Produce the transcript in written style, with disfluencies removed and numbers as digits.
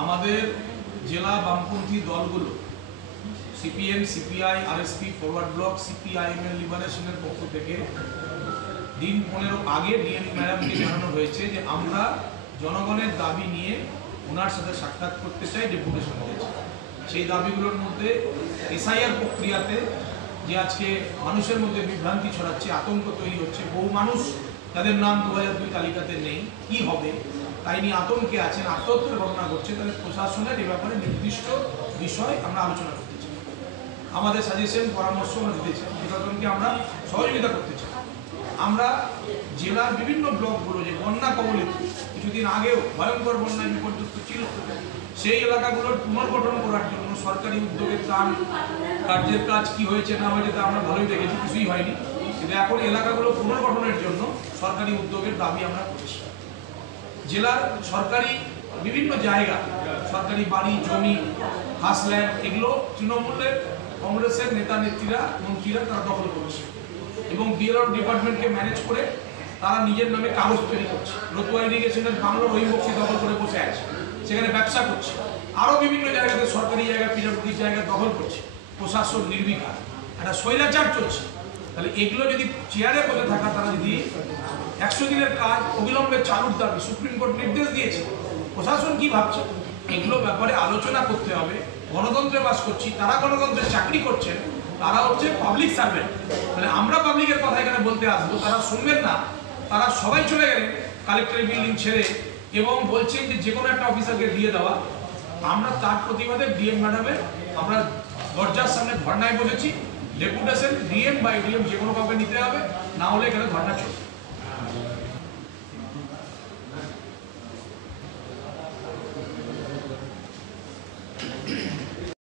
আমাদের জেলা বামপন্থী দলগুলো CPM, CPI, RSP, forward block, CPIM এর লিবারেশনের পক্ষ থেকে দিন 15 আগে ডিএম ম্যাডামকে জানানো হয়েছে যে আমরা জনগণের দাবি নিয়ে ওনার সাথে সাক্ষাৎ করতে চাই, ডেপুটেশন দিয়েছে। সেই দাবিগুলোর মধ্যে এসআইআর প্রক্রিয়াতে যে আজকে মানুষের মধ্যে বিভ্রান্তি ছড়াচ্ছে, আতঙ্ক তৈরি হচ্ছে, বহু মানুষ যাদের নাম 2002 তালিকাতে নেই, কি হবে তাই নিয়ে আতঙ্কে আছেন, আত্মহত্যার ঘটনা ঘটছে, তাহলে প্রশাসনের এ ব্যাপারে নির্দিষ্ট বিষয় আমরা আলোচনা করতে চাই। আমাদের সাজেশন, পরামর্শ আমরা দিতে চাই, প্রশাসনকে আমরা সহযোগিতা করতে চাই। আমরা জেলার বিভিন্ন ব্লকগুলো যে বন্যা কবলিত, কিছুদিন আগেও ভয়ঙ্কর বন্যায় বিপর্যস্ত ছিল, সেই এলাকাগুলোর পুনর্গঠন করার জন্য সরকারি উদ্যোগের কার্যের কাজ কি হয়েছে না হয়েছে তা আমরা ভালোই দেখেছি, কিছুই হয়নি। কিন্তু এখন এলাকাগুলো পুনর্গঠনের জন্য সরকারি উদ্যোগের দাবি আমরা করছি। জেলার সরকারি বিভিন্ন জায়গা, সরকারি বাড়ি, জমি, হাসল্যান্ড, এগুলো তৃণমূলের কংগ্রেসের নেতা নেত্রীরা, মন্ত্রীরা তারা দখল করছে এবং বিএলআর ডিপার্টমেন্টকে ম্যানেজ করে তারা নিজের নামে কাগজ তৈরি করছে। রতুয়া ইরিগেশনের বাংলার অভিমুখী দখল করে বসে আছে, সেখানে ব্যবসা করছে। আরও বিভিন্ন জায়গাতে সরকারি জায়গা, পিডব্লিউডির জায়গা দখল করছে। প্রশাসন নির্বিকার, একটা স্বৈরাচার চলছে। তাহলে এগুলো যদি চেয়ারে বসে থাকা, তারা যদি 100 দিনের কাজ অবিলম্বে চালুর দাবি সুপ্রিম কোর্ট নির্দেশ দিয়েছে, প্রশাসন কি ভাবছে, এগুলো ব্যাপারে আলোচনা করতে হবে। গণতন্ত্রে বাস করছি, তারা গণতন্ত্রের চাকরি করছেন, তারা হচ্ছে পাবলিক সার্ভেন্ট। মানে আমরা পাবলিকের কথা এখানে বলতে আসবো, তারা শুনবেন না। তারা সবাই চলে গেলেন কালেক্টরের বিল্ডিং ছেড়ে এবং বলছেন যে কোনো একটা অফিসারকে দিয়ে দেওয়া। আমরা তার প্রতিবাদে ডিএম ম্যাডামের আমরা দরজার সামনে ধর্নায় বসেছি। ডেপুটেশন ডিএম বাই ডিএম যে কোনো কাউকে নিতে হবে, না হলে এখানে ধর্না চলবে।